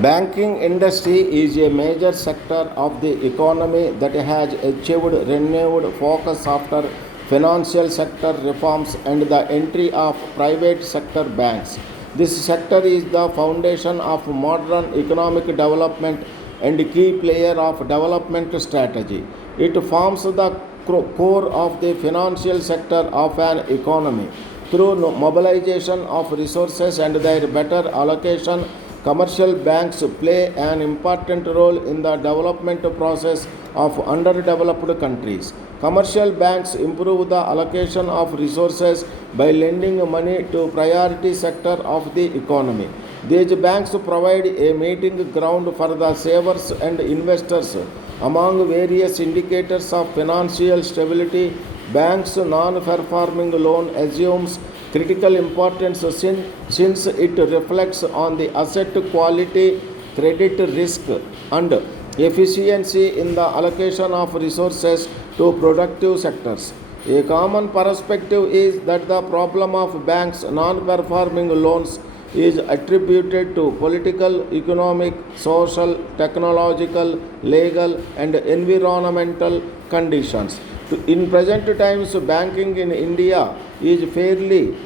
Banking industry is a major sector of the economy that has achieved renewed focus after financial sector reforms and the entry of private sector banks. This sector is the foundation of modern economic development and key player of development strategy. It forms the core of the financial sector of an economy. Through mobilization of resources and their better allocation, commercial banks play an important role in the development process of underdeveloped countries. Commercial banks improve the allocation of resources by lending money to priority sector of the economy. These banks provide a meeting ground for the savers and investors. Among various indicators of financial stability, banks' non-performing loan assumes critical importance since it reflects on the asset quality, credit risk, and efficiency in the allocation of resources to productive sectors. A common perspective is that the problem of banks' non-performing loans is attributed to political, economic, social, technological, legal, and environmental conditions. In present times, banking in India is fairly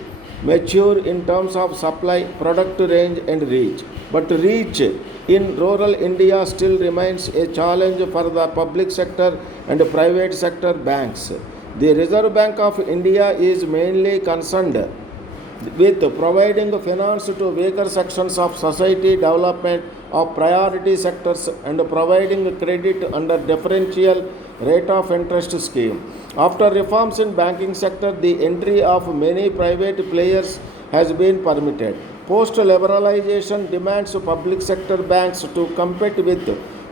mature in terms of supply, product range, and reach. But reach in rural India still remains a challenge for the public sector and private sector banks. The Reserve Bank of India is mainly concerned with providing finance to weaker sections of society, development of priority sectors, and providing credit under differential rate of interest scheme. After reforms in banking sector, the entry of many private players has been permitted. Post liberalization demands public sector banks to compete with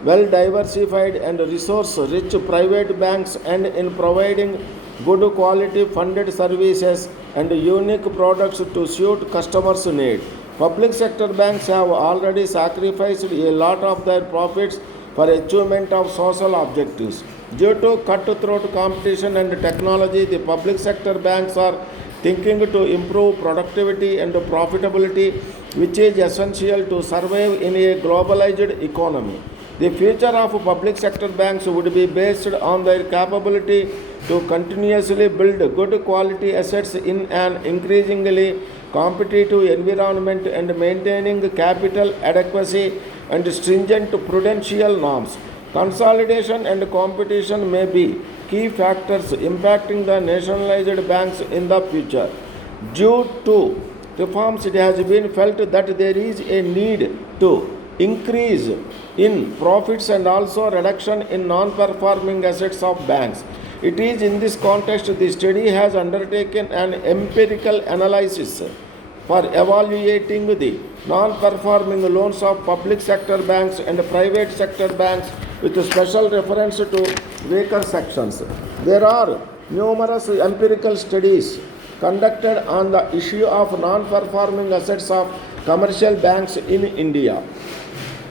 well diversified and resource rich private banks, and in providing good quality funded services and unique products to suit customers' need. Public sector banks have already sacrificed a lot of their profits for achievement of social objectives. Due to cutthroat competition and technology, the public sector banks are thinking to improve productivity and profitability, which is essential to survive in a globalized economy. The future of public sector banks would be based on their capability to continuously build good quality assets in an increasingly competitive environment and maintaining capital adequacy and stringent prudential norms. Consolidation and competition may be key factors impacting the nationalized banks in the future. Due to reforms, it has been felt that there is a need to increase in profits and also reduction in non-performing assets of banks. It is in this context the study has undertaken an empirical analysis for evaluating the non-performing loans of public sector banks and private sector banks with special reference to weaker sections. There are numerous empirical studies conducted on the issue of non-performing assets of commercial banks in India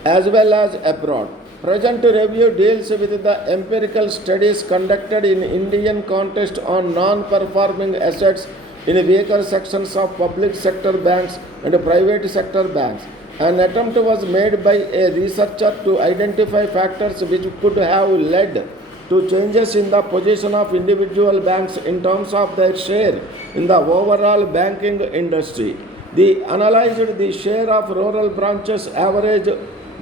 as well as abroad. Present review deals with the empirical studies conducted in Indian context on non-performing assets in weaker sections of public sector banks and private sector banks. An attempt was made by a researcher to identify factors which could have led to changes in the position of individual banks in terms of their share in the overall banking industry. They analyzed the share of rural branches, average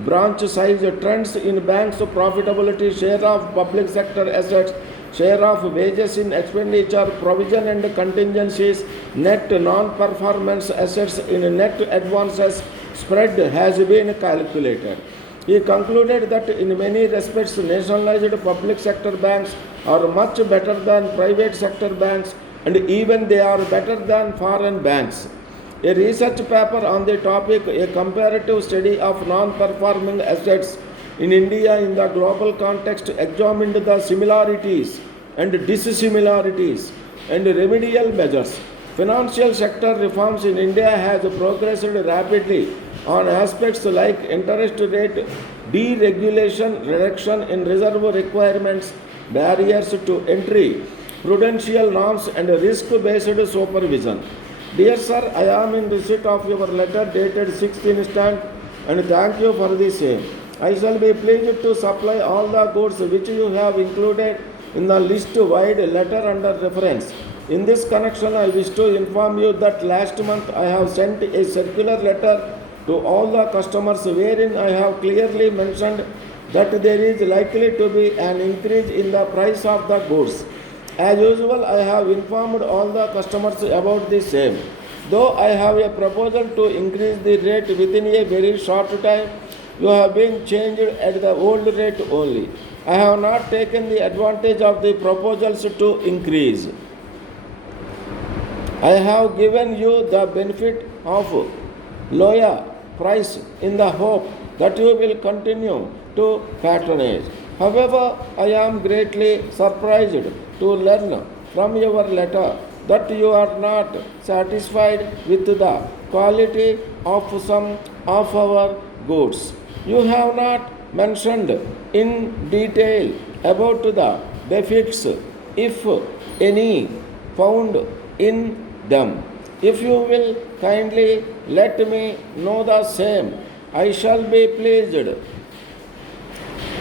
branch size, trends in banks' profitability, share of public sector assets, share of wages in expenditure, provision and contingencies, net non-performance assets in net advances, spread has been calculated. He concluded that in many respects, nationalized public sector banks are much better than private sector banks, and even they are better than foreign banks. A research paper on the topic, a comparative study of non-performing assets in India in the global context, examined the similarities and dissimilarities and remedial measures. Financial sector reforms in India has progressed rapidly on aspects like interest rate deregulation, reduction in reserve requirements, barriers to entry, prudential norms, and risk-based supervision. Dear sir, I am in receipt of your letter dated 6th instant and thank you for the same. I shall be pleased to supply all the goods which you have included in the list wide letter under reference. In this connection, I wish to inform you that last month I have sent a circular letter to all the customers wherein I have clearly mentioned that there is likely to be an increase in the price of the goods. As usual, I have informed all the customers about the same. Though I have a proposal to increase the rate within a very short time, you have been changed at the old rate only. I have not taken the advantage of the proposals to increase. I have given you the benefit of lower price in the hope that you will continue to patronage. However, I am greatly surprised to learn from your letter that you are not satisfied with the quality of some of our goods. You have not mentioned in detail about the defects, if any, found in them. If you will kindly let me know the same, I shall be pleased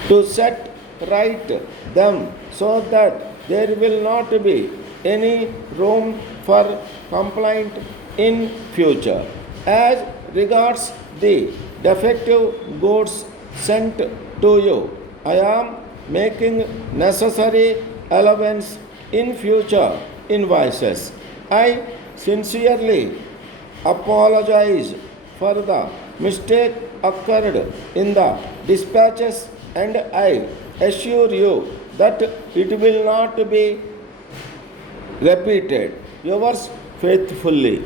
to set right them so that there will not be any room for complaint in future. As regards the defective goods sent to you, I am making necessary allowance in future invoices. I sincerely apologize for the mistake occurred in the dispatches, and I assure you that it will not be repeated. Yours faithfully.